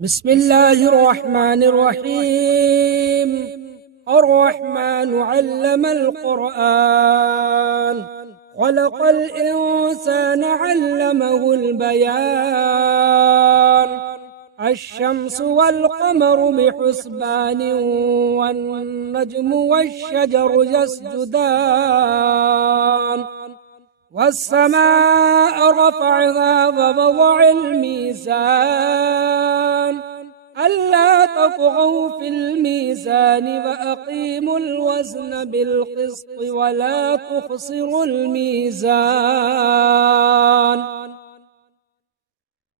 بسم الله الرحمن الرحيم. الرحمن علم القرآن، خلق الإنسان علمه البيان. الشمس والقمر بحسبان، والنجم والشجر يسجدان. والسماء رفعها ووضع الميزان، ألا تطغوا في الميزان وأقيموا الوزن بالقسط ولا تخسروا الميزان.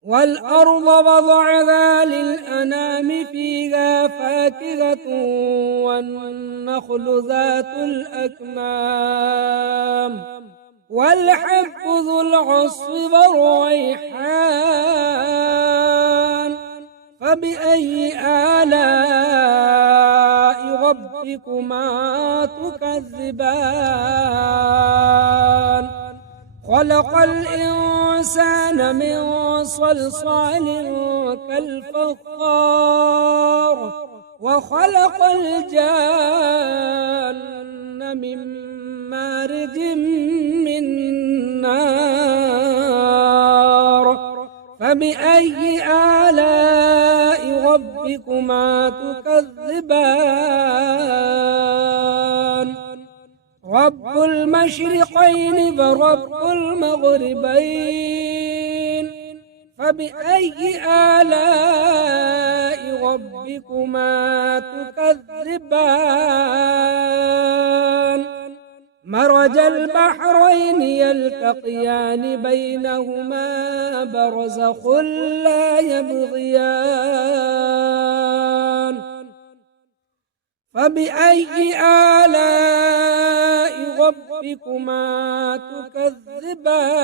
والأرض وضعها للأنام، فيها فاكهة والنخل ذات الأكمام، والحب ذو العصف والريحان. فبأي آلاء ربكما تكذبان؟ خلق الإنسان من صلصال كالفخار، وخلق الجان من مارج من نار. فبأي آلاء ربكما تكذبان؟ رب المشرقين ورب المغربين، فبأي آلاء ربكما تكذبان؟ مرج البحرين يلتقيان، بينهما برزخ لا يبغيان. فبأي آلاء ربكما تكذبان؟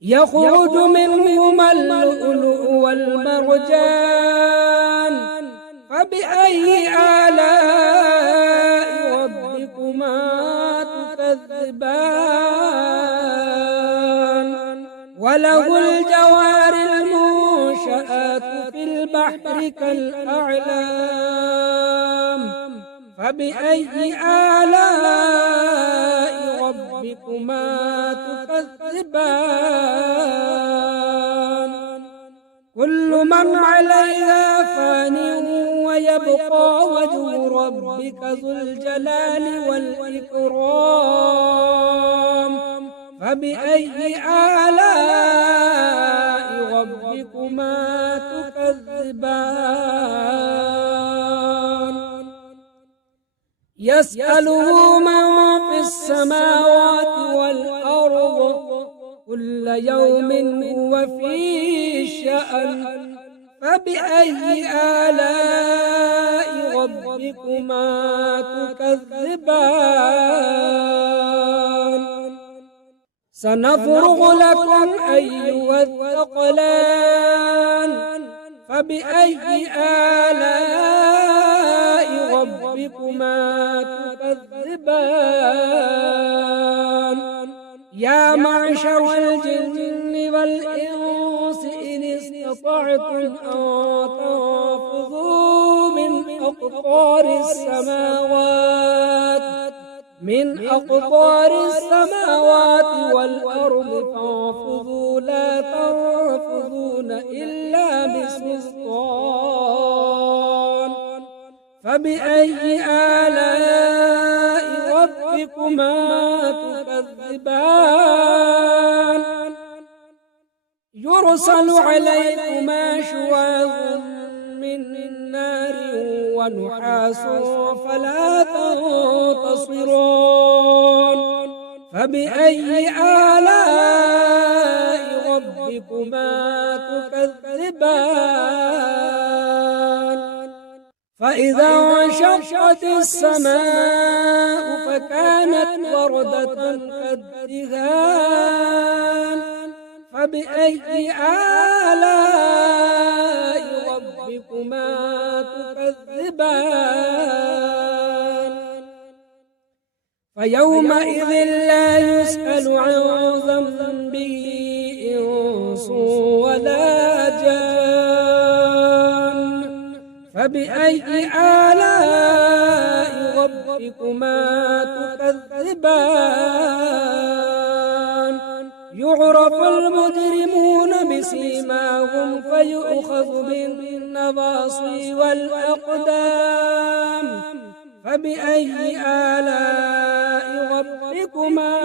يخرج منهما اللؤلؤ والمرجان، فبأي آلاء ربكما تكذبان؟ وله الجوار المنشآت في البحر كالأعلام، فبأي آلاء ربكما تكذبان؟ كل من عليها فان، ويبقى وجه ربك ذو الجلال والإكرام. فبأي آلاء ربكما تكذبان؟ يسأله من في السماوات والأرض، كل يوم هو في شأن. فبأي آلاء ربكما تكذبان؟ سنفرغ لكم أيها الثقلان، فبأي آلاء ربكما تكذبان؟ يا معشر الجن والإنس إن استطعتم أن تنفذوا من أقطار السماوات والأرض، فانفذوا لا تنفذون إلا بسلطان. فبأي آلاء ربكما تكذبان؟ يرسل عليكما شواظ من نار ونحاس فلا تنتصران. فبأي آلاء ربكما تكذبان؟ فإذا انشقت السماء فكانت وردة كالدهان. فبأي آلاء ربكما تكذبان؟ فيومئذ لا يسأل عن ذنبه إنس فبأي آلاء ربكما تكذبان يعرف المجرمون بسيماهم فيؤخذ بالنواصي والأقدام فبأي آلاء ربكما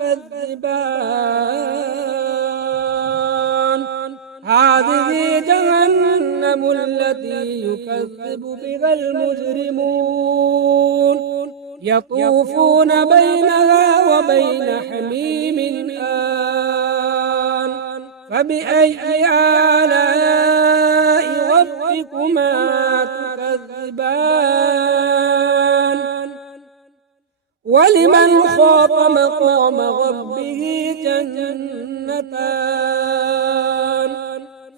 تكذبان هذه جهنم التي يكذب بها المجرمون يطوفون بينها وبين حميم آن فبأي آلاء ربكما تكذبان ولمن خاف مقام ربه جنتان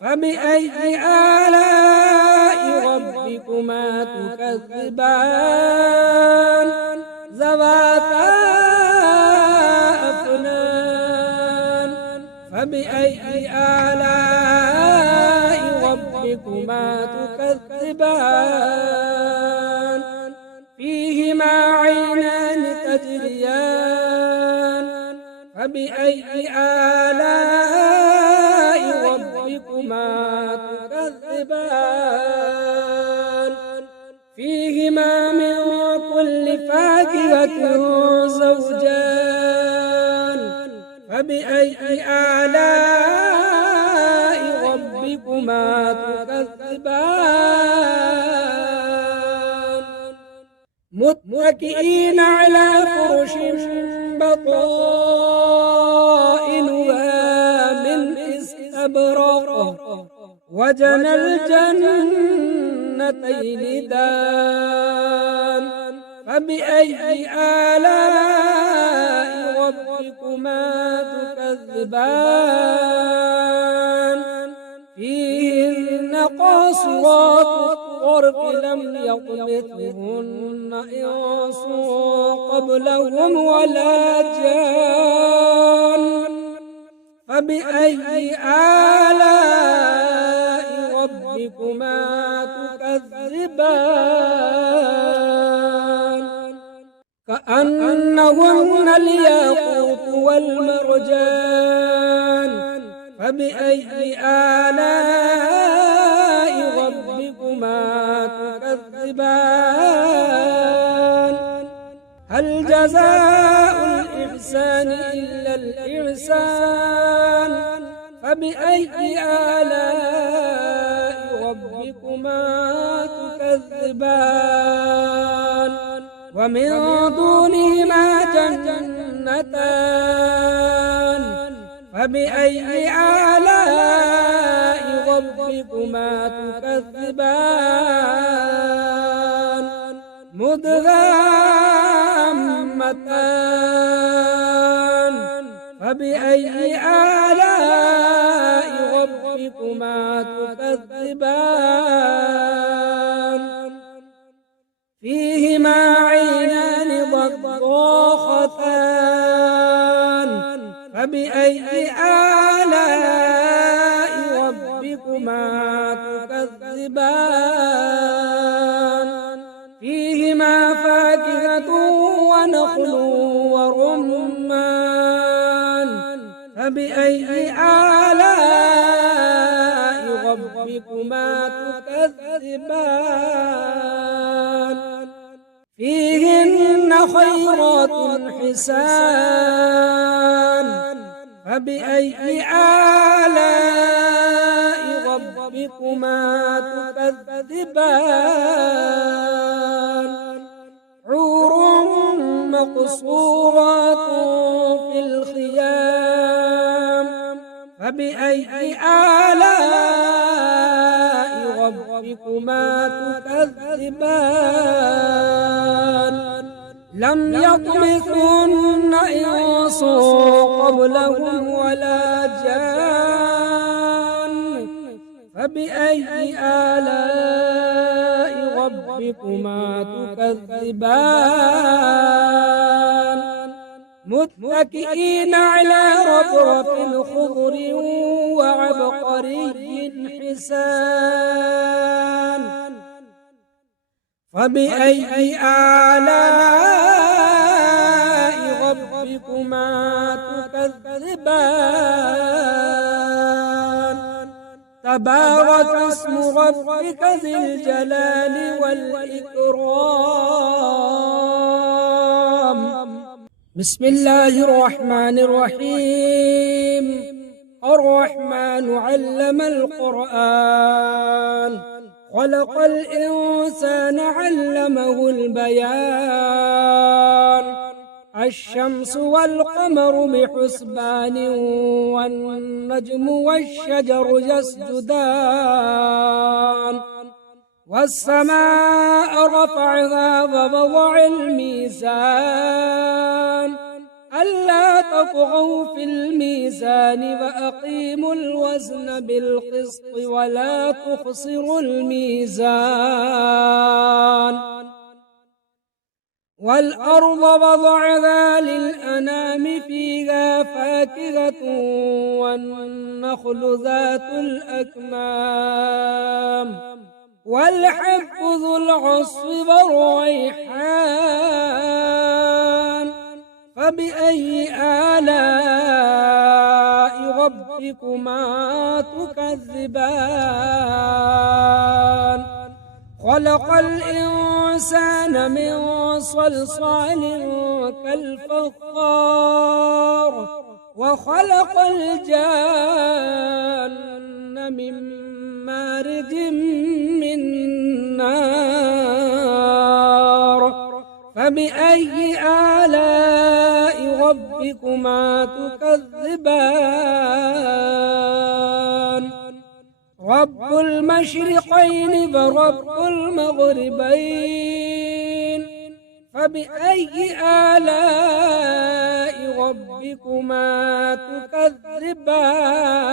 فبأي آلاء ربكما تكذبان ذواتا أفنان فبأي آلاء ربكما تكذبان فيهما عينان تجريان فبأي آلاء ربكما تكذبان فيهما من كل فاكهة زوجان فبأي آلاء ربكما تكذبان متكئين على فرش بطائنها من استبرق وجنى الجنتين دان فبأي آلاء ربكما تكذبان فيهن قاصرات الطرف لم يطمثهن إنس قبلهم ولا جان فبأي آلاء ربكما تكذبان كأنهن الياقوت والمرجان فبأي آلاء ربكما تكذبان هل جزاء الإحسان إلا الإحسان فبأي آلاء ربكما تكذبان ومن دونهما جنتان فبأي آلاء ربكما تكذبان مدغامتان فبأي آلاء ربكما تكذبان فيهما عينان ضاختان فبأي آلاء ربكما تكذبان فيهما فاكهة ونخل ورمان فبأي آلاء ربكما تكذبان فيهن خيرات حسان فبأي آلاء ربكما تكذبان حور مقصورات في الخيام فبأي آلاء ربكما تكذبان لم يطمثهن إنس قبلهم ولا جان فبأي آلاء ربكما تكذبان متكئين على رفرف خضر وعبقري حسان فبأي آلاء ربكما تكذبان تبارك اسم ربك ذي الجلال والإكرام بسم الله الرحمن الرحيم الرحمن علم القرآن خلق الإنسان علمه البيان الشمس والقمر بحسبان والنجم والشجر يسجدان والسماء رفعها ووضع الميزان ألا تطغوا في الميزان وأقيموا الوزن بالقسط ولا تخسروا الميزان والأرض وضعها للأنام فيها فاكهة والنخل ذات الأكمام والحب ذو العصف والريحان فبأي آلاء ربكما تكذبان خلق الإنسان من صلصال كالفخار وخلق الجان من مارج من نار فبأي آلاء ربكما تكذبان رب المشرقين ورب المغربين فبأي آلاء ربكما تكذبان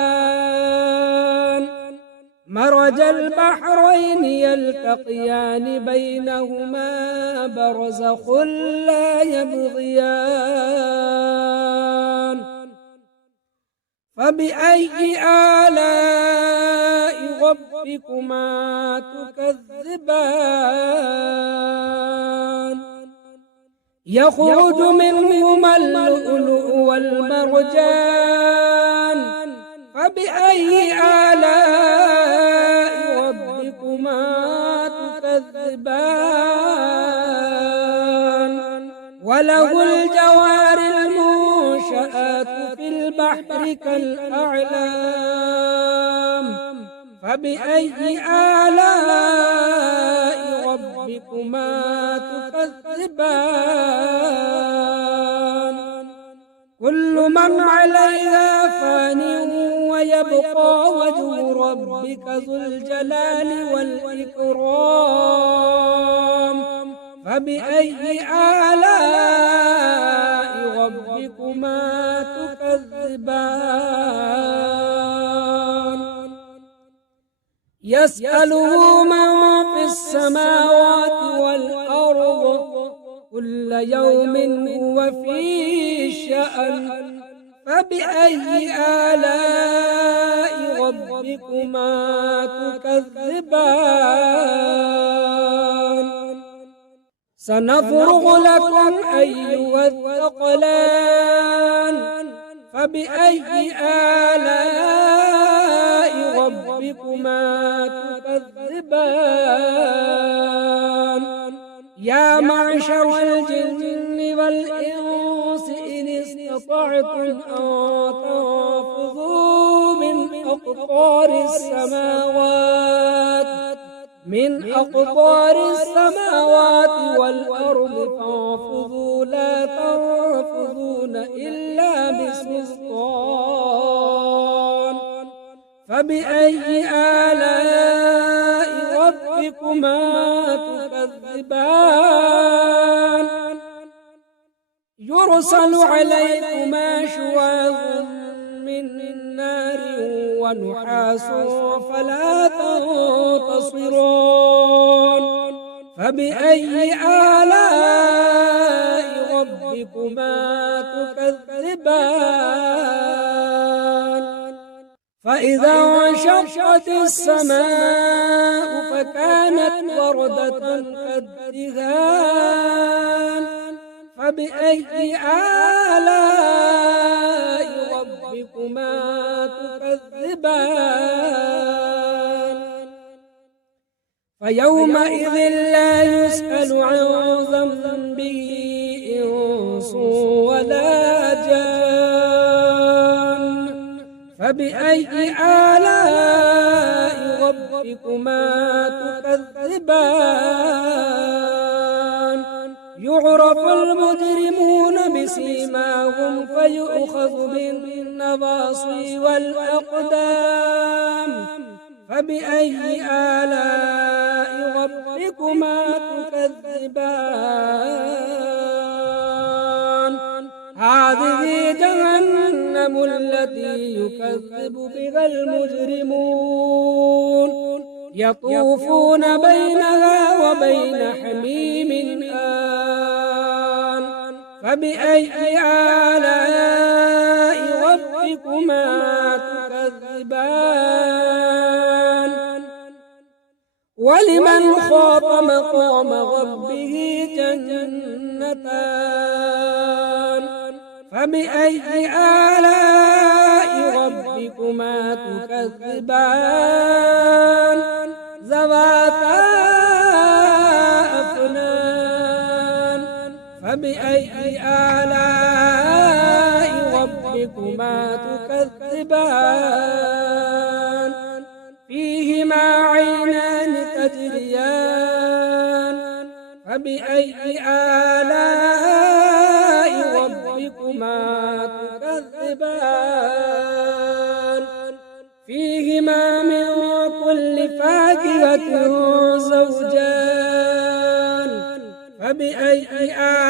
مرج البحرين يلتقيان بينهما برزخ لا يبغيان فبأي آلاء ربكما تكذبان يخرج منهما اللؤلؤ والمرجان فبأي آلاء ربكما تكذبان وله الجوار المنشآت في البحر كالأعلام فبأي آلاء ربكما تكذبان كل من عليها فان ويبقى وجه ربك ذو الجلال والإكرام فبأي آلاء ربكما تكذبان يسأله من في السماوات والأرض كل يوم هو في شأن فبأي آلاء ربكما تكذبان سنفرغ لكم أيها الثقلان فبأي آلاء ربكما تكذبان يا معشر الجن والإنس إن استطعتم أن تنفذوا من أقطار السماوات والأرض فانفذوا لا تنفذون إلا بسلطان فبأي آلاء ربكما تكذبان يرسل عليكما شواظ من نار ونحاس فلا تنتصرون فبأي آلاء ربكما تكذبان فإذا انشقت السماء فكانت وردة كالدهان فبأي آلاء ربكما تكذبان فيومئذ لا يسأل عن ذنبه إنس ولا جان فبأي آلاء ربكما تكذبان يعرف المجرمون بسيماهم فيؤخذ بالنواصي والأقدام فبأي آلاء ربكما تكذبان هذه جهنم التي يكذب بها المجرمون يطوفون بينها وبين حميم آن فبأي آلاء ربكما تكذبان ولمن خاف مقام ربه جنتان فبأي آلاء ربكما تكذبان ذواتا أفنان فبأي آلاء ربكما تكذبان فيهما عينان تجريان فبأي آلاء ربكما تكذبان فيهما من كل فاكهة زوجان فبأي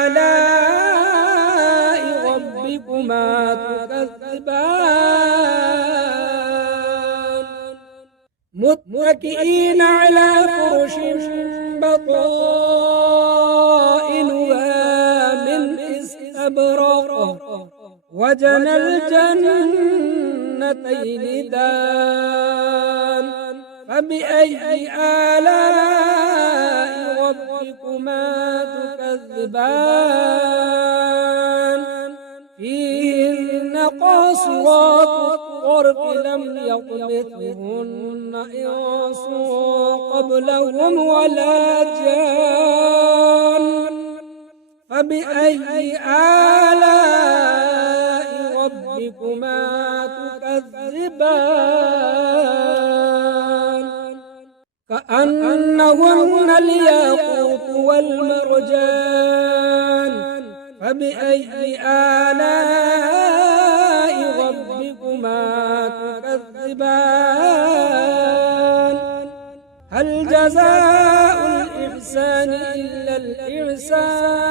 آلاء ربكما تكذبان متكئين على فرش بطائنها من استبرق وجنى الجنتين دان فبأي آلاء ربكما تكذبان فيهن قاصرات الطرف لم يطمثهن إنس قبلهم ولا جان فبأي آلاء ربكما تكذبان كأنهن الياقوت والمرجان فبأي آلاء ربكما تكذبان هل جزاء الإحسان إلا الإحسان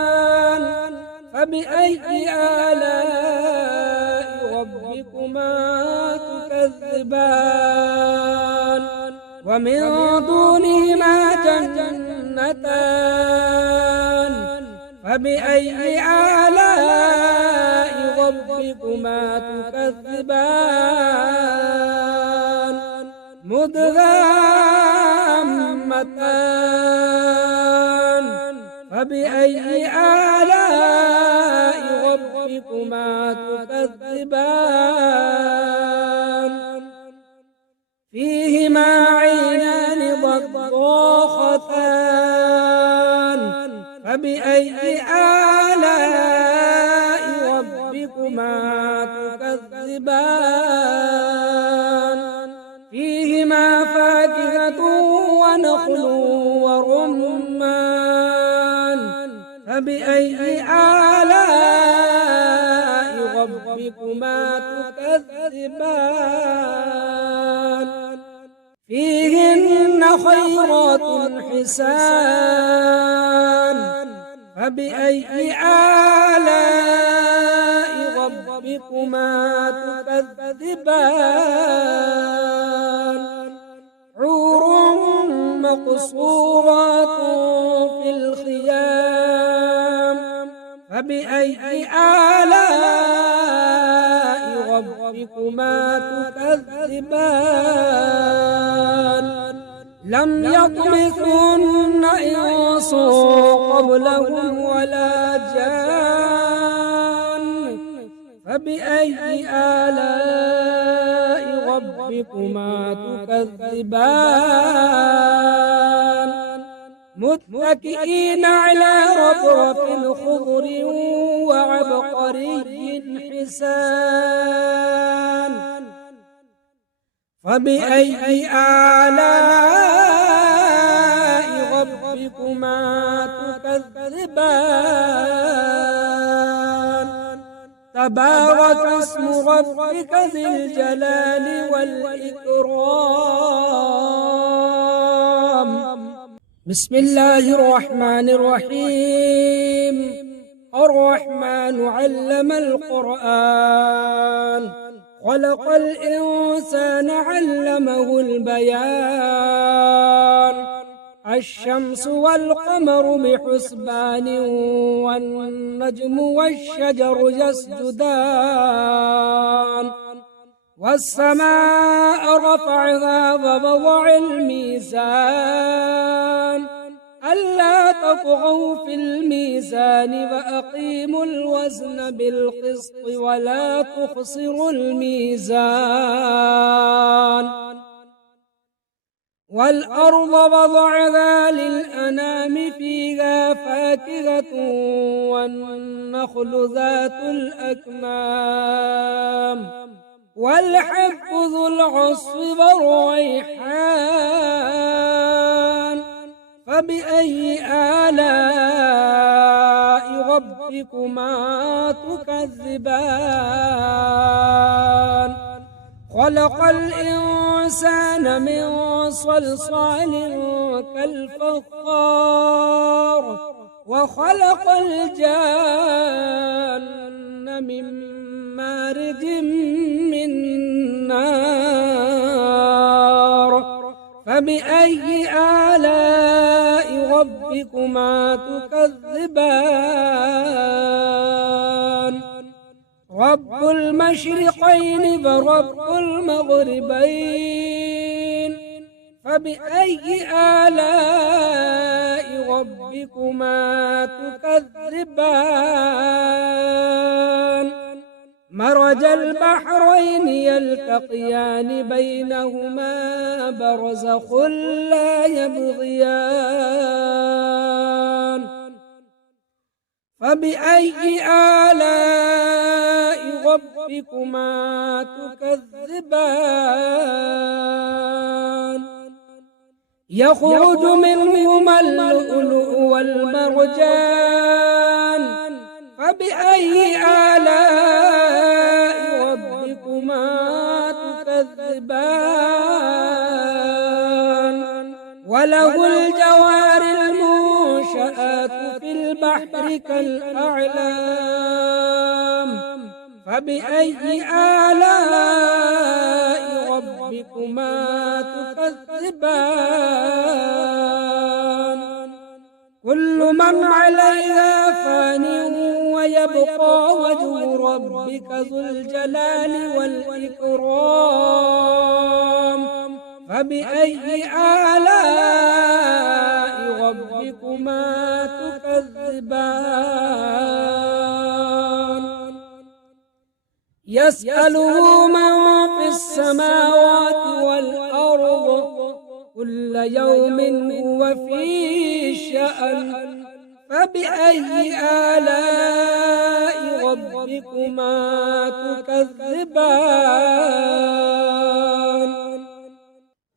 فبأي آلاء ربكما تكذبان ومن دونهما جنتان فبأي آلاء ربكما تكذبان مدهامتان فبأي آلاء ربكما تكذبان فيهما عينان ضاختان فبأي آلاء ربكما تكذبان فيهما فاكهة ونخل ورمان فبأي آلاء ربكما تكذبان فيهن خيرات حسان فبأي آلاء ربكما تكذبان حور مقصورات في الخيام فبأي آلاء ربكما تكذبان لم يطمثهن إنس قبلهم ولا جان فبأي آلاء ربكما تكذبان متكئين على رفرف خضر وعبقري حسان فبأي آلاء ربكما تكذبان تبارك اسم ربك ذي الجلال والإكرام بسم الله الرحمن الرحيم الرحمن علم القرآن خلق الإنسان علمه البيان الشمس والقمر بحسبان والنجم والشجر يسجدان والسماء رفعها ووضع الميزان ألا تطغوا في الميزان وأقيموا الوزن بالقسط ولا تخسروا الميزان والأرض وضعها للأنام فيها فاكهة والنخل ذات الأكمام والحب ذو العصف والريحان فبأي آلاء ربكما تكذبان خلق الإنسان من صلصال كالفخار وخلق الجان من مارج من نار فبأي آلاء ربكما تكذبان رب المشرقين ورب المغربين فبأي آلاء ربكما تكذبان مرج البحرين يلتقيان بينهما برزخ لا يبغيان فبأي آلاء ربكما تكذبان يخرج منهما اللؤلؤ والمرجان فبأي آلاء ربكما تكذبان وله الجوار المنشآت في البحر كالأعلام فبأي آلاء ربكما تكذبان كل من عليها فان ويبقى وجه ربك ذو الجلال والإكرام فبأي آلاء ربكما تكذبان يسأله من في السماوات والأرض كل يوم هو في شأن فبأي آلاء ربكما تكذبان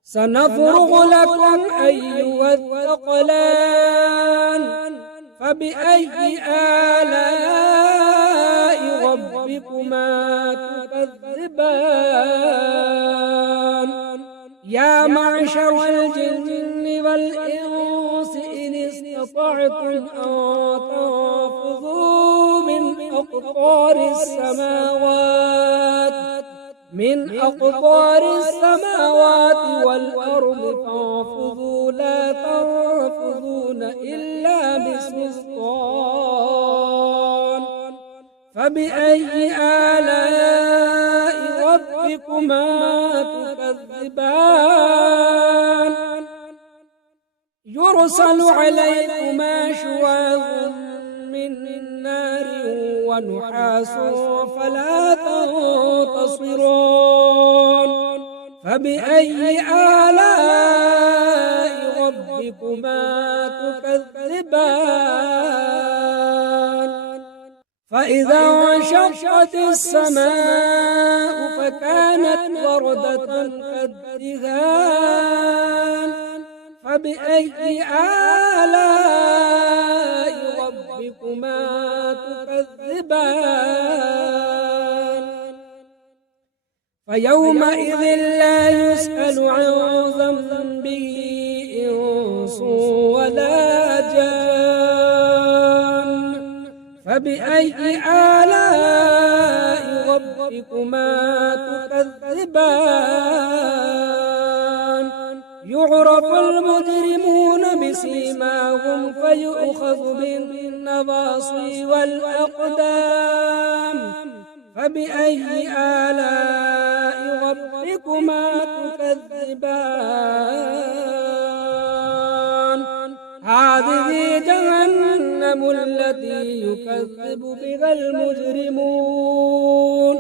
سنفرغ لكم أيها الثقلان فبأي آلاء ربكما تكذبان يا معشر الجن والإنس إن استطعتم أن تنفذوا من أقطار السماوات والأرض فانفذوا لا تنفذون إلا بسلطان فبأي آلاء ربكما تكذبان يرسل عليكما شواظ من نار ونحاس فلا تنتصرون فبأي آلاء ربكما تكذبان فإذا انشقت السماء فكانت وردة كالدهان فبأي آلاء ربكما تكذبان فيومئذ لا يسأل عن ذنبه إنس ولا جان فبأي آلاء ربكما تكذبان يعرف المجرمون بسيماهم فيؤخذ بالنواصي والأقدام فبأي آلاء ربكما تكذبان هذه جهنم التي يكذب بها المجرمون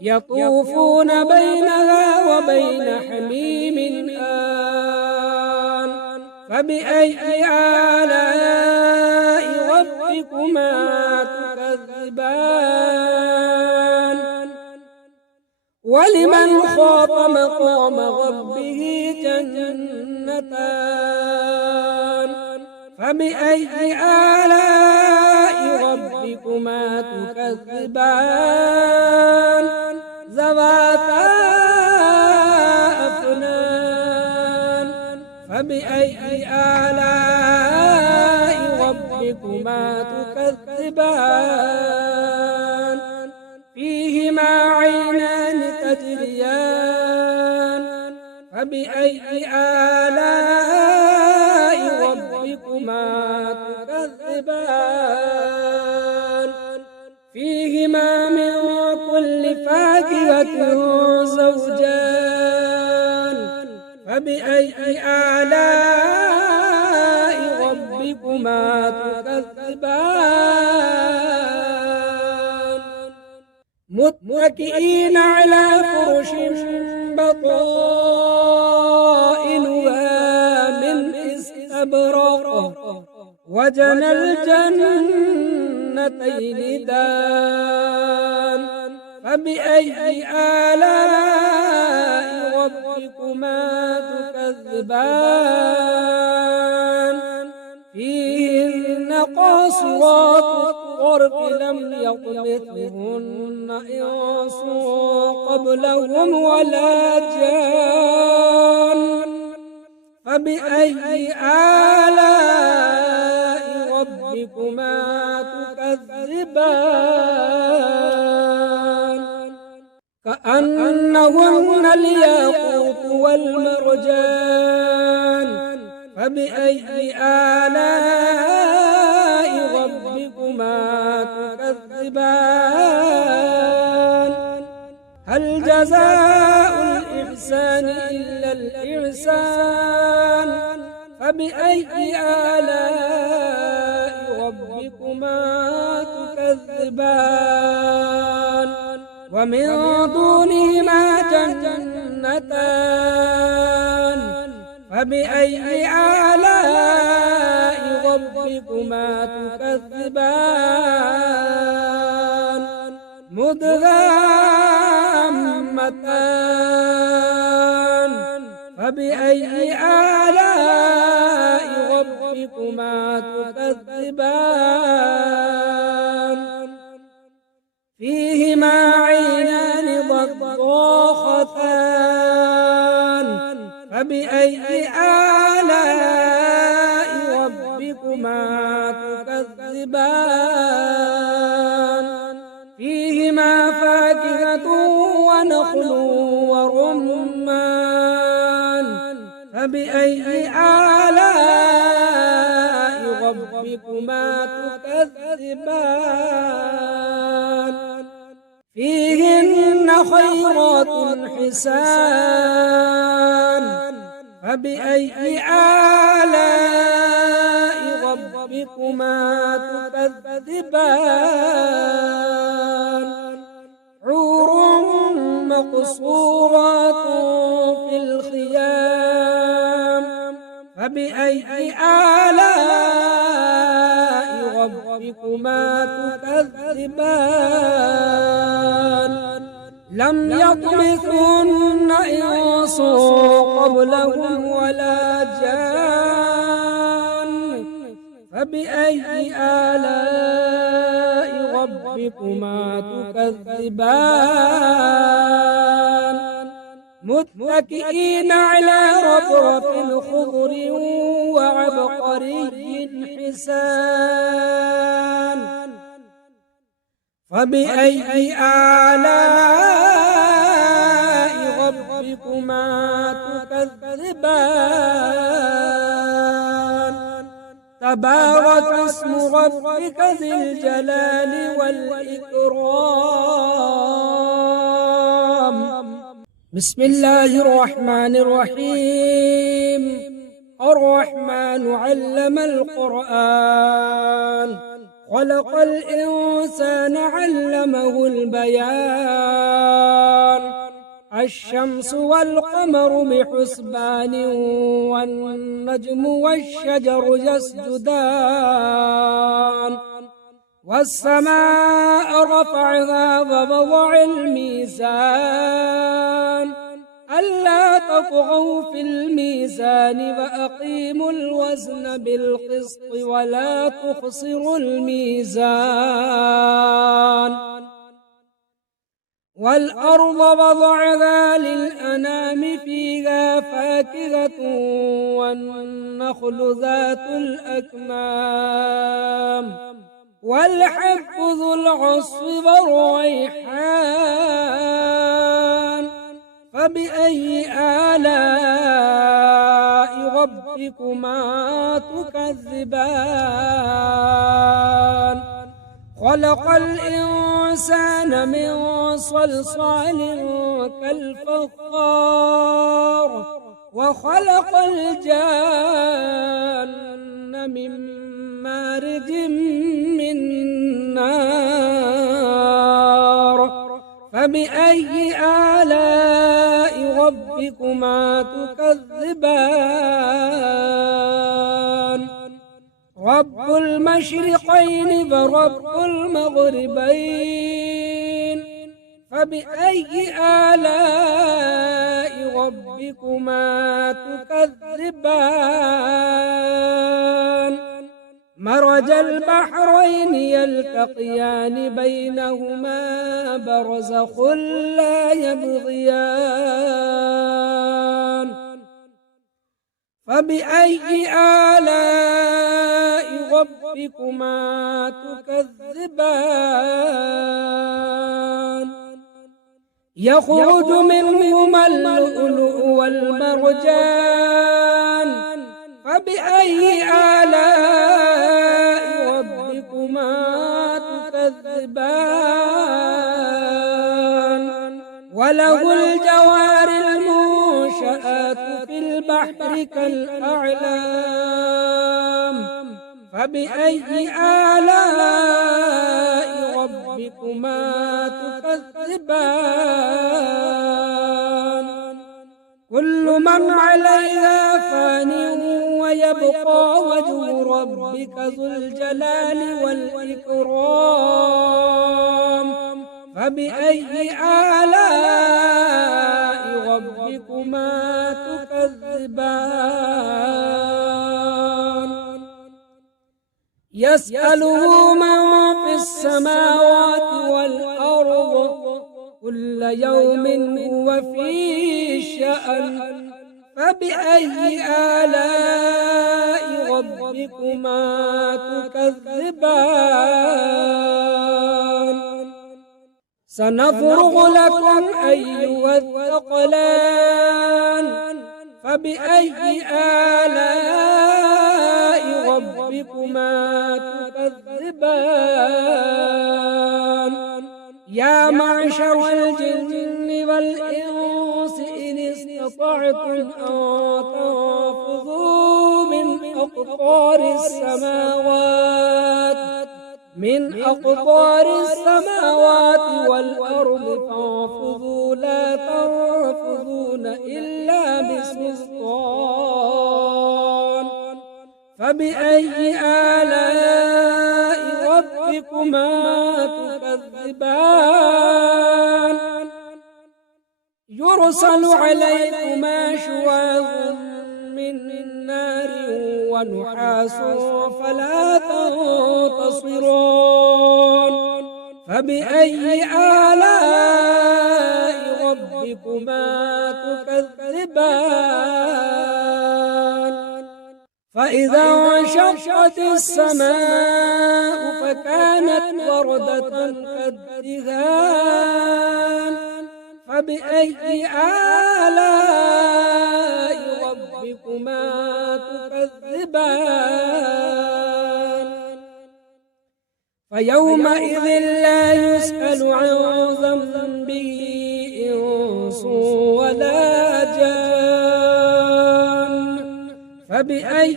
يطوفون بينها وبين حميم آن فبأي آلاء ربكما تكذبان ولمن خاف مقام ربه جنتان فبأي آلاء ربكما تكذبان ذواتا أفنان فبأي آلاء ربكما تكذبان فيهما عينان تجريان فبأي آلاء ربكما تكذبان فيهما من كل فاكهة زوجان فبأي آلاء ربكما تكذبان متكئين على فرش بطائنها من استبرق وجنى الجنتين دان فبأي آلاء ربكما تكذبان فيهن قاصرات الطرف لم يطمثهن إنس قبلهم ولا جان فبأي آلاء ربكما تكذبان كأنهن الياقوت والمرجان فبأي آلاء ربكما تكذبان هل جزاء الإحسان إلا الإحسان فبأي آلاء ربكما تكذبان ومن دونهما جنتان فبأي آلاء ربكما تكذبان مدهامتان فبأي آلاء ربكما تكذبان فيهما عينان ضاختان فبأي آلاء ربكما تكذبان فيهما فاكهة ونخل ورمان فبأي آلاء ربكما تكذبان فيهن خيرات حسان فبأي آلاء ربكما تكذبان حور مقصورات في الخيام فبأي آلاء ربكما تكذبان لم يطمثن إنس قبلهم ولا جان فبأي آلاء ربكما تكذبان متكئين على رفرف خضر وعبقري حسان فبأي آلاء ربكما تكذبان تبارك اسم ربك ذي الجلال والإكرام بسم الله الرحمن الرحيم الرحمن علم القرآن خلق الإنسان علمه البيان الشمس والقمر بحسبان والنجم والشجر يسجدان والسماء رفعها ووضع الميزان ألا تطغوا في الميزان وأقيموا الوزن بالقسط ولا تخسروا الميزان والأرض وضعها للأنام فيها فاكهة والنخل ذات الأكمام والحب ذو العصف والريحان فبأي آلاء ربكما تكذبان خلق الإنسان من صلصال كالفخار وخلق الجان من مارج من نار فبأي آلاء ربكما تكذبان رب المشرقين ورب المغربين فبأي آلاء ربكما تكذبان مرج البحرين يلتقيان بينهما برزخ لا يبغيان فبأي آلاء ربكما تكذبان يخرج منهما اللؤلؤ والمرجان فبأي آلاء ربكما تكذبان وله الجوار المنشآت في البحر كالأعلام فبأي آلاء ربكما تكذبان كل من عليها فان ويبقى وجه ربك ذو الجلال والإكرام فبأي آلاء ربكما تكذبان يسأله من في السماوات والأرض كل يوم هو في شأن فبأي آلاء ربكما تكذبان سنفرغ لكم أيها الثقلان فبأي آلاء ربكما تكذبان يا معشر الجن والإنس إن استطعتم أن تنفذوا من أقطار السماوات والأرض فانفذوا لا تنفذون إلا بسلطان فبأي آلاء ربكما تكذبان يرسل عليكما شواظ من نار ونحاس فلا تنتصران فبأي آلاء ربكما تكذبان فإذا انشقت السماء فكانت وردة كالدهان فبأي آلاء ربكما تكذبان فيومئذ لا يسأل عن ذنبه إنس ولا جان فبأي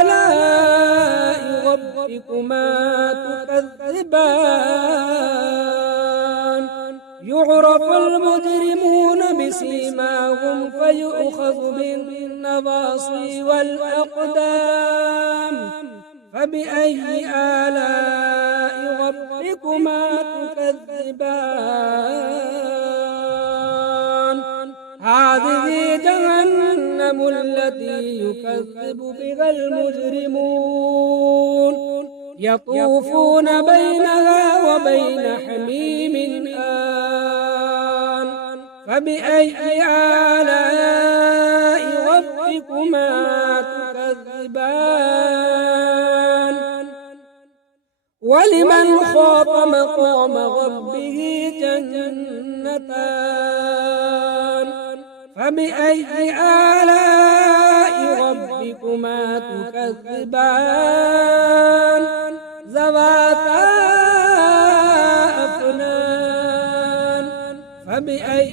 آلاء ربكما تكذبان يعرف المجرمون بسيماهم فيؤخذ بالنواصي والأقدام فبأي آلاء ربكما تكذبان هذه جهنم التي يكذب بها المجرمون يطوفون بينها وبين حميم آن فبأي آلاء ربكما تكذبان ولمن خاف مقام ربه جنتان فبأي آلاء ربكما تكذبان ذواتا أفنان فبأي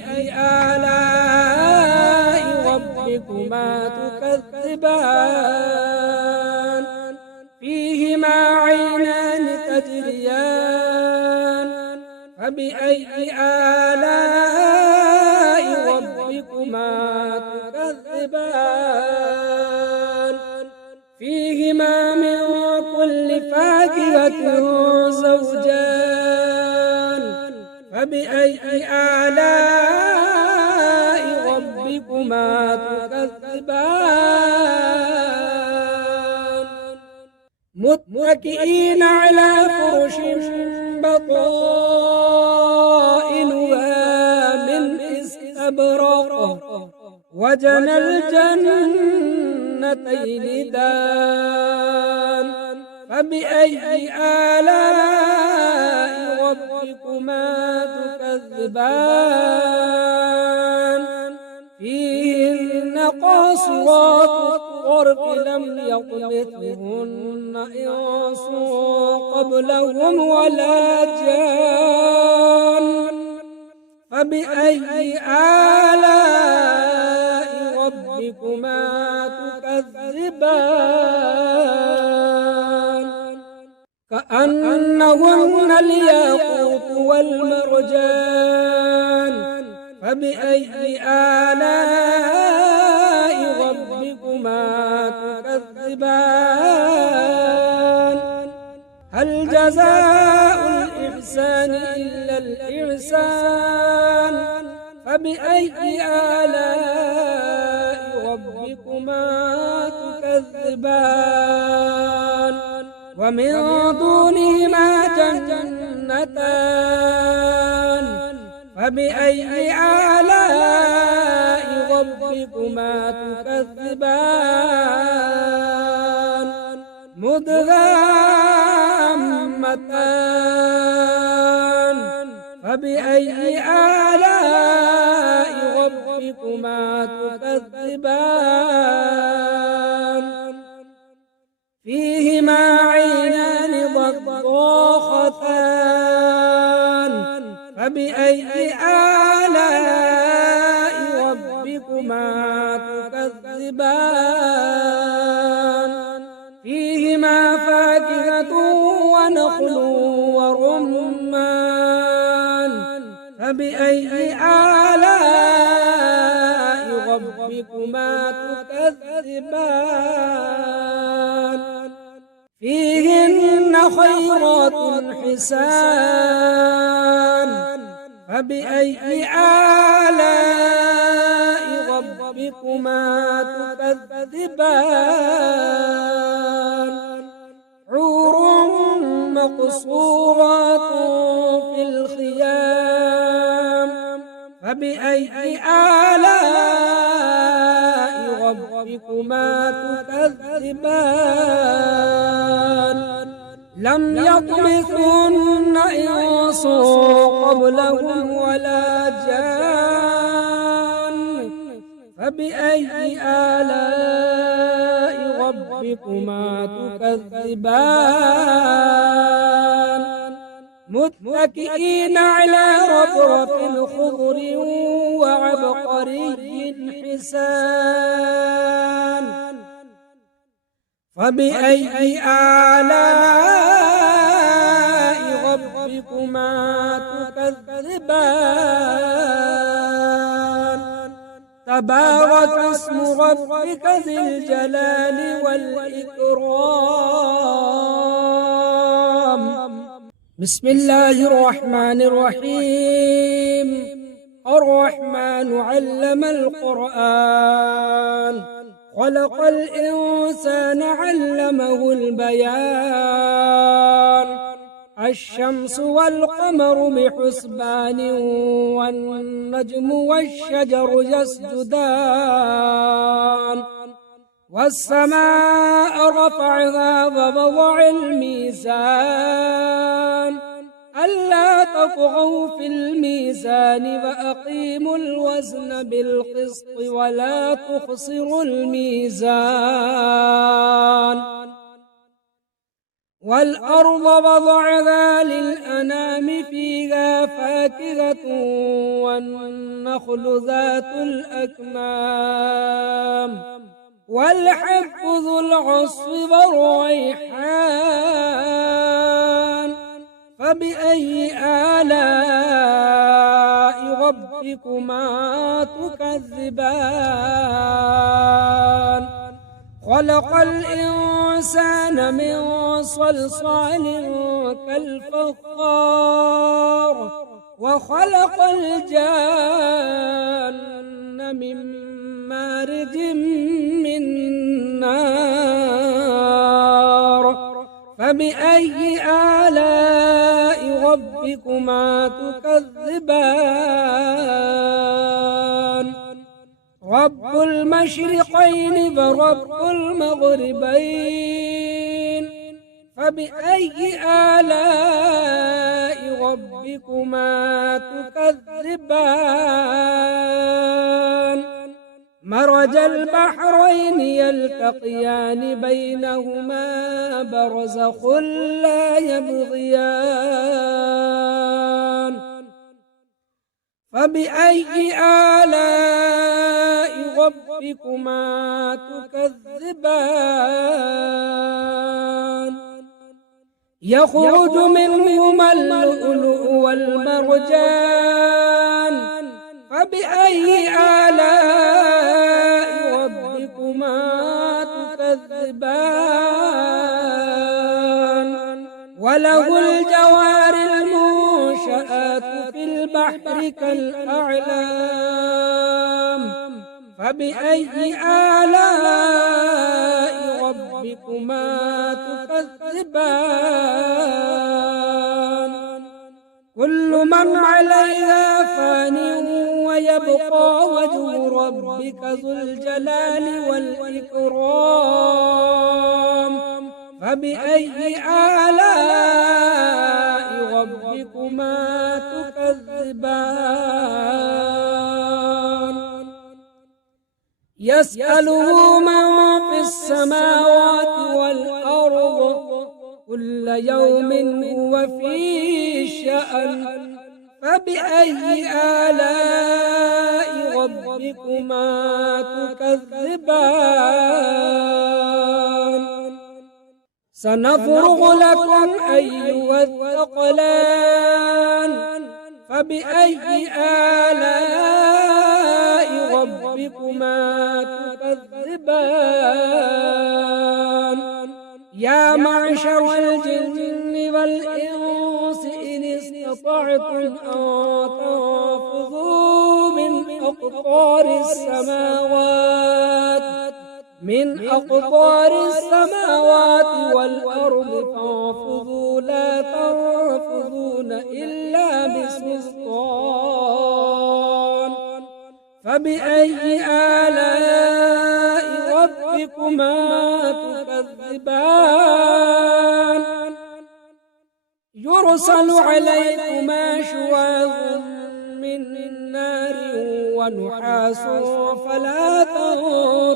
آلاء ربكما تكذبان فيهما عينان تجريان فبأي آلاء ربكما تكذبان فيهما من كل فاكهة زوجان فبأي آلاء ربكما تكذبان متكئين على فرش بطائنها من استبرق وجنى الجنتين دان فبأي آلاء ربكما تكذبان فيهن قاصرات الطرف لم يطمثهن إنس قبلهم ولا جان فبأي آلاء ربكما تكذبان كأنهن الياقوت والمرجان فبأي آلاء ربكما تكذبان هل جزاء الإحسان إلا الإحسان فبأي آلاء ربكما تكذبان ومن دونهما جنتان فبأي آلاء ربكما تكذبان مدغامتان فبأي آلاء ربكما تكذبان فيهما عينان ضاختان فبأي آلاء ربكما تكذبان فيهما فاكهة ونخل ورمان فبأي آلاء ربكما تكذبان فيهن خيرات حسان فبأي آلاء ربكما تكذبان حور مقصورات في الخيام فبأي آلاء ربكما تكذبان لم يطمثهن إنس قبلهم ولا جان فبأي آلاء ربكما تكذبان متكئين على رفرف خضر وعبقري حسان فبأي آلاء ربكما تكذبان تبارك اسم ربك ذي الجلال والإكرام بسم الله الرحمن الرحيم الرحمن علم القرآن خلق الإنسان علمه البيان الشمس والقمر بحسبان والنجم والشجر يسجدان والسماء رفعها ووضع الميزان ألا تطغوا في الميزان وأقيموا الوزن بالقسط ولا تخسروا الميزان والأرض وضعها للأنام فيها فاكهة والنخل ذات الأكمام والحب ذو العصف والريحان فبأي آلاء ربكما تكذبان خلق الإنسان من صلصال كالفخار وخلق الجان من مارج من نار فبأي آلاء ربكما تكذبان رب المشرقين ورب المغربين فبأي آلاء ربكما تكذبان مرج البحرين يلتقيان بينهما برزخ لا يبغيان فبأي آلاء ربكما تكذبان يخرج منهما اللؤلؤ والمرجان فبأي آلاء ربكما تكذبان وله الجوار المنشآت في البحر كالأعلام فبأي آلاء ربكما تكذبان كل من عليها فان ويبقى وجه ربك ذو الجلال والإكرام فبأي آلاء ربكما تكذبان يسأله من في السماوات والأرض كل يوم هو في شأن فبأي آلاء ربكما تكذبان سنفرغ لكم أيها الثقلان فبأي آلاء ربكما تكذبان يا معشر الجن والإنس إن استطعتم أن تنفذوا من أقطار السماوات والأرض فانفذوا لا تنفذون إلا بسلطان فبأي آلاء ربكما تكذبان يرسل عليكما شواظ من نار ونحاس فلا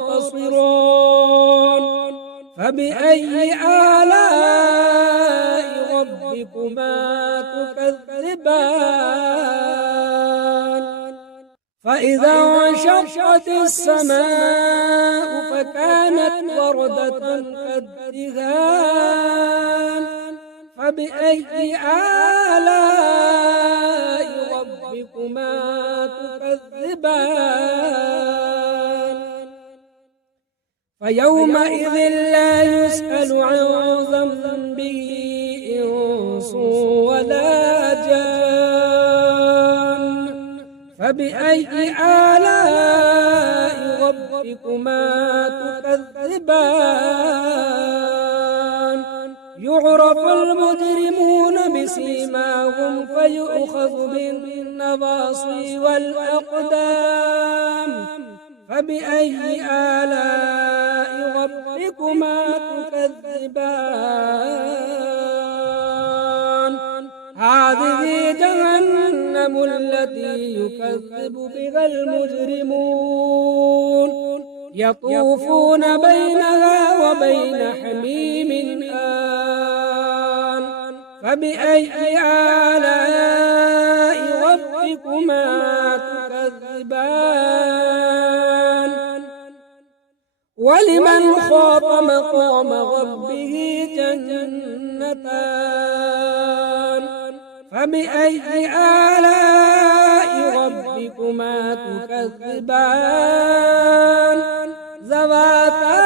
تنتصران فبأي آلاء ربكما تكذبان فإذا انشقت السماء فكانت وردة كالدهان فبأي آلاء ربكما تكذبان فيومئذ لا يسأل عن ذنبه إنس ولا جان فبأي آلاء ربكما تكذبان يعرف المجرمون بسيماهم فيؤخذ بالنواصي والأقدام فبأي آلاء ربكما تكذبان هذه جهنم التي يكذب بها المجرمون يطوفون بينها وبين حميم آن فبأي آلاء ربكما تكذبان ولمن خاف مقام ربه جنتان فبأي آلاء ربكما تكذبان ذواتا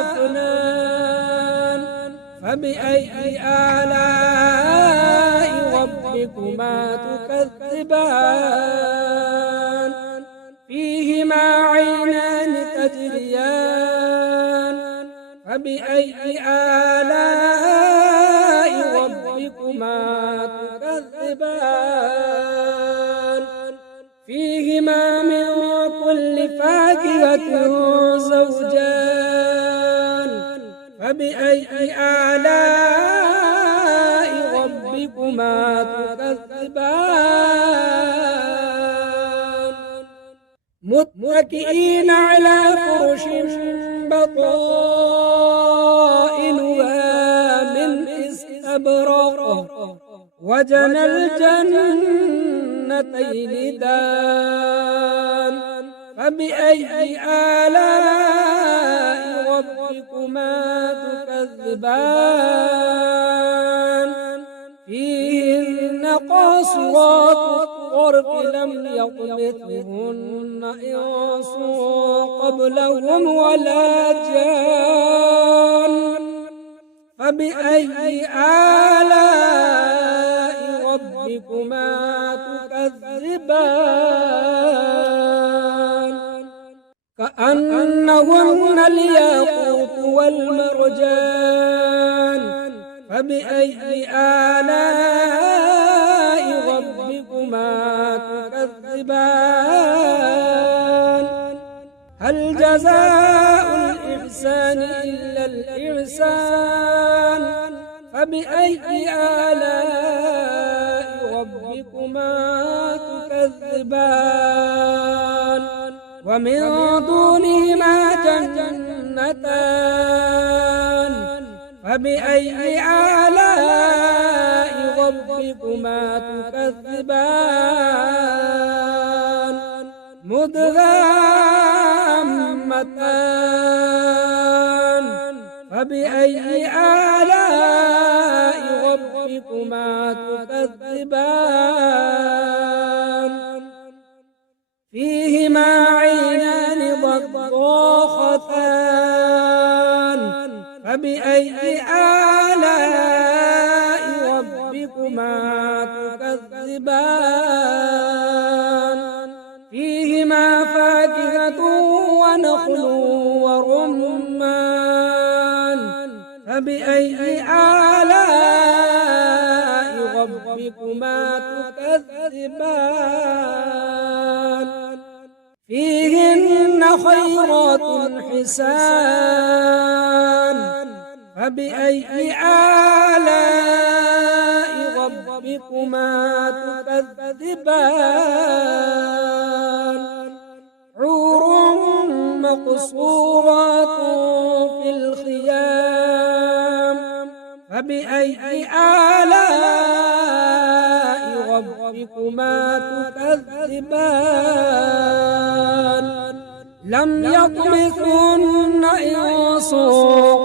أفنان فبأي آلاء ربكما تكذبان فيهما عينان تجريان فبأي آلاء ربكما تكذبان فيهما من كل فاكهة زوجان فبأي آلاء ربكما تكذبان متكئين على فرش بطائنها من استبرق وجنى الجنتين دان فبأي آلاء ربكما تكذبان فيهن قاصرات الطرف لم يطمثهن إنس قبلهم ولا جان فبأي آلاء ربكما تكذبان كأنهن الياقوت والمرجان فبأي آلاء ربكما تكذبان هل جزاء الإحسان إلا الإحسان فبأي آلاء ربكما تكذبان ومن دونهما جنتان فبأي آلاء ربكما ربكما تكذبان مدهامتان فبأي آلاء ربكما تكذبان فيهما عينان ضاختان فبأي آلاء ربكما تكذبان فيهما فاكهة ونخل ورمان فبأي آلاء ربكما تكذبان فيهن خيرات حسان فبأي آلاء ربكما تكذبان حور مقصورات في الخيام فبأي آلاء ربكما تكذبان لم يطمثهن إنس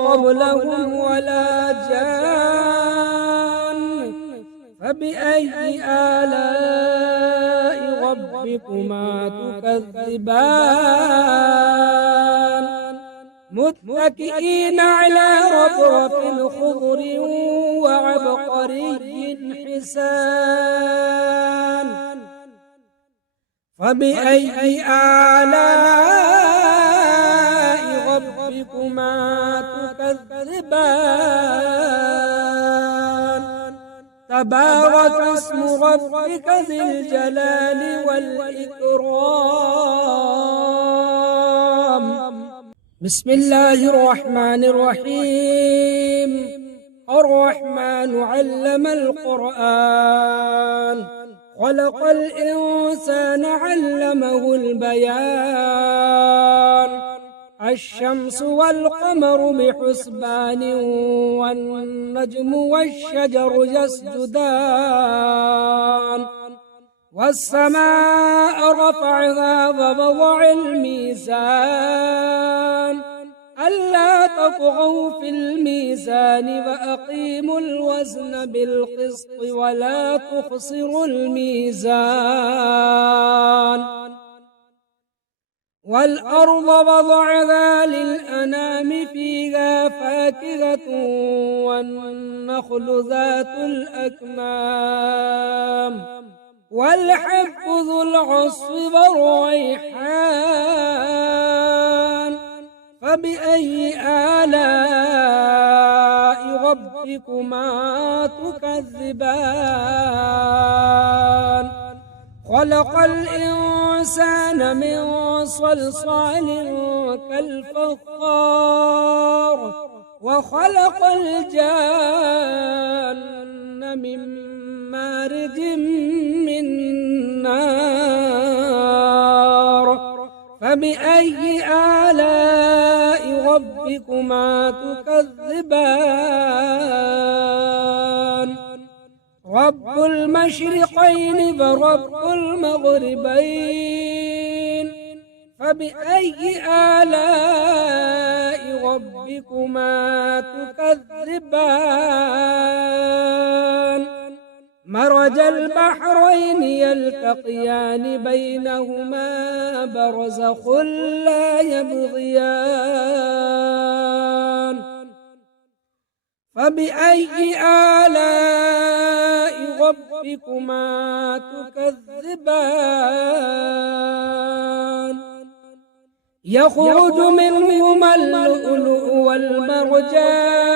قبلهم ولا جان فبأي آلاء ربكما تكذبان متكئين على رفرف خضر وعبقري حسان فبأي آلاء ربكما تكذبان تبارك اسم ربك ذي الجلال والإكرام بسم الله الرحمن الرحيم الرحمن علم القرآن خلق الإنسان علمه البيان الشمس والقمر بحسبان والنجم والشجر يسجدان والسماء رفعها ووضع الميزان ألا تطغوا في الميزان وأقيموا الوزن بالقسط ولا تخسروا الميزان والأرض وضعها للأنام فيها فاكهة والنخل ذات الأكمام والحب ذو العصف والريحان فبأي آلاء ربكما تكذبان خلق الإنسان من صلصال كالفخار وخلق الجان من مارج من نار فبأي آلاء ربكما تكذبان رب المشرقين ورب المغربين فبأي آلاء ربكما تكذبان مرج البحرين يلتقيان بينهما برزخ لا يبغيان فبأي آلاء ربكما تكذبان يخرج منهما اللؤلؤ والمرجان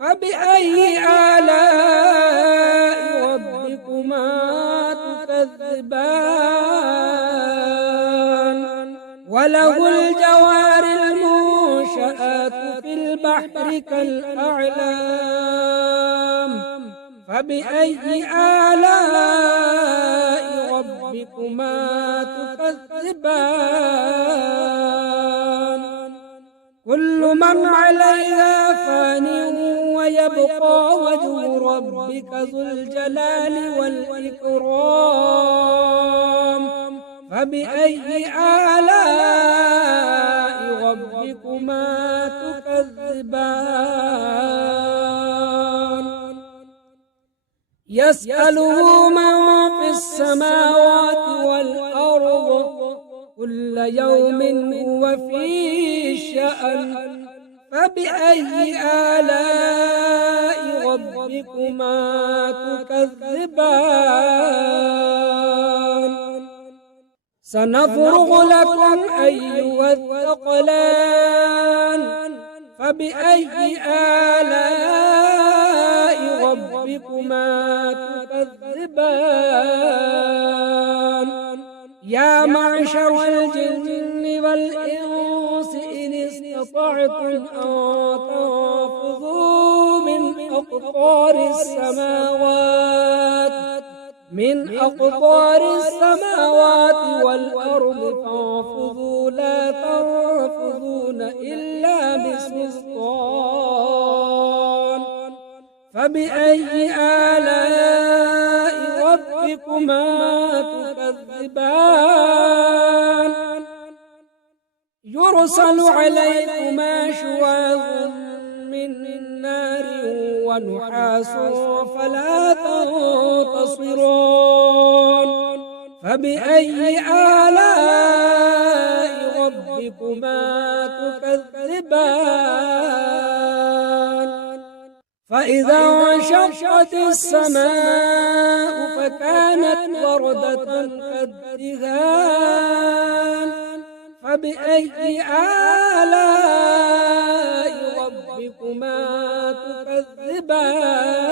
فبأي آلاء ربكما تكذبان وله الجوار المنشآت في البحر كالأعلام فبأي آلاء ربكما تكذبان كل من عليها فان ويبقى وجه ربك ذو الجلال والإكرام فبأي آلاء ربكما تكذبان يسأله من في السماوات والأرض كل يوم هو في شأن فبأي آلاء ربكما تكذبان سنفرغ لكم أيها الثقلان فبأي آلاء ربكما تكذبان يا معشر الجن والإنس إن استطعتم أن تنفذوا من أقطار السماوات والأرض فانفذوا لا تنفذون إلا بسلطان فبأي آلاء ربكما تكذبان يرسل عليكما شواظ من نار ونحاس فلا تنتصران فبأي آلاء ربكما تكذبان فإذا انشقت السماء فكانت وردة كالدهان فبأي آلاء ربكما تكذبان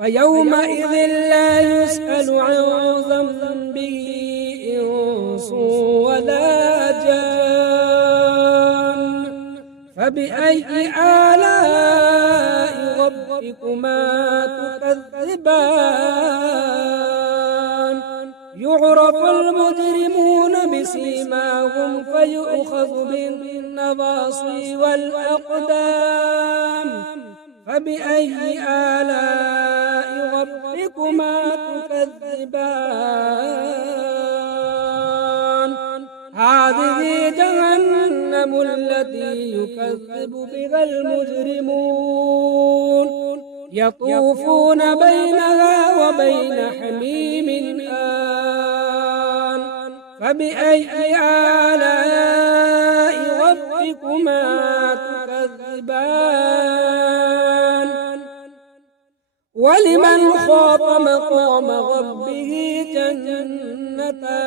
فيومئذ لا يسأل عن ذنبه إنس ولا جان فبأي آلاء ربكما تكذبان يعرف المجرمون بسيماهم فيؤخذ بالنواصي والأقدام فبأي آلاء ربكما تكذبان هذه جهنم التي يكذب بها المجرمون يطوفون بينها وبين حميم آن فبأي آلاء ربكما تكذبان ولمن خاف مقام ربه جنتان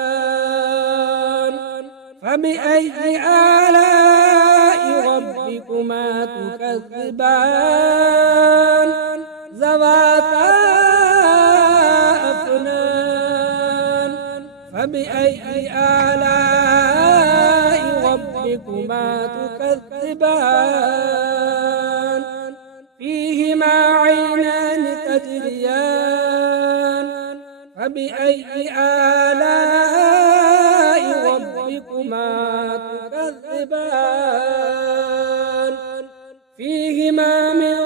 فبأي آلاء ربكما تكذبان ذواتا أفنان فبأي آلاء ربكما تكذبان فيهما عينان تجريان فبأي آلاء ربكما تكذبان فيهما من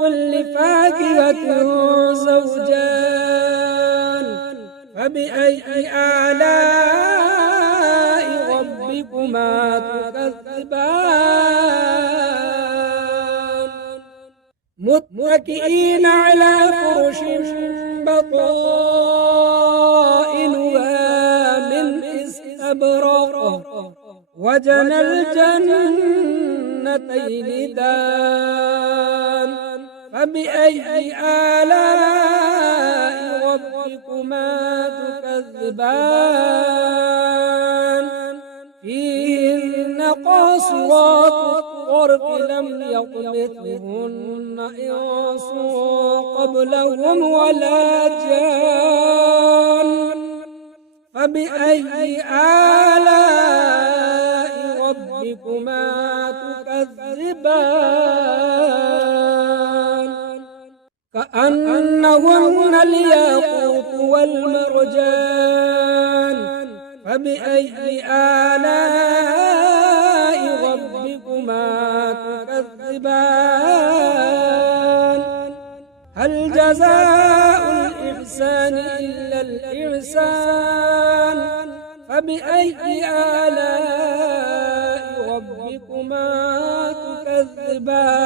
كل فاكهة زوجان فبأي آلاء ربكما تكذبان متكئين على فرش بطائنها من استبرق وجنى الجنتين دان فبأي آلاء ربكما تكذبان فيهن قاصرات الطرف لم يطمثهن إنس قبلهم ولا جان فبأي آلاء ربكما تكذبان كأنهن الياقوت والمرجان فبأي آلاء ربكما ربكما تكذبان هل جزاء الإحسان إلا الإحسان فبأي آلاء ربكما تكذبان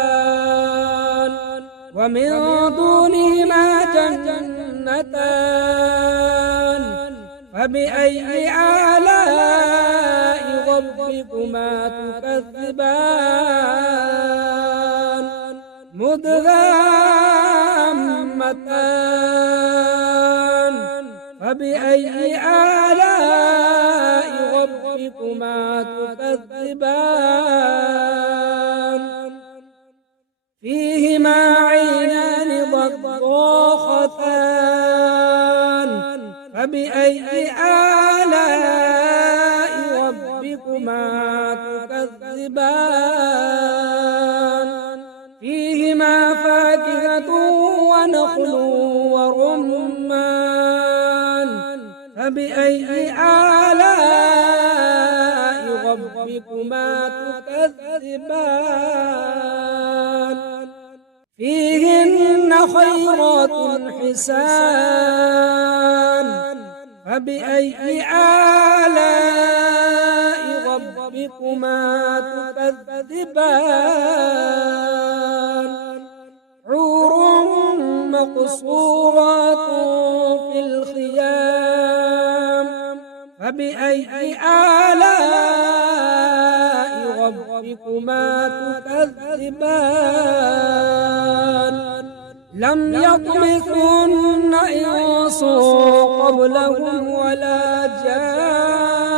ومن دونهما جنتان فبأي آلاء ربكما تكذبان مدهامتان فبأي آلاء ربكما تكذبان فيهما عينان ضاختان فبأي آلاء ربكما تكذبان فيهما فاكهة ونخل ورمان فبأي آلاء ربكما تكذبان فيهن خيرات حسان فبأي آلاء ربكما تكذبان حور مقصورات في الخيام فبأي آلاء ربكما تكذبان لم يطمثهن إنس قبلهم ولا جان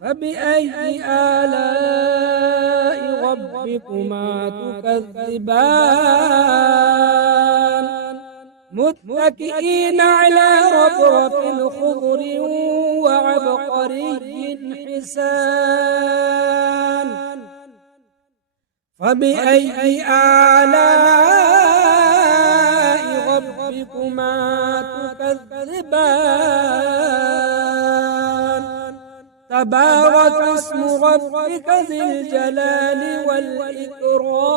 فبأي آلاء ربكما تكذبان متكئين على رفرف خضر وعبقري حسان فبأي آلاء ربكما تكذبان تبارك اسم ربك ذي الجلال والإكرام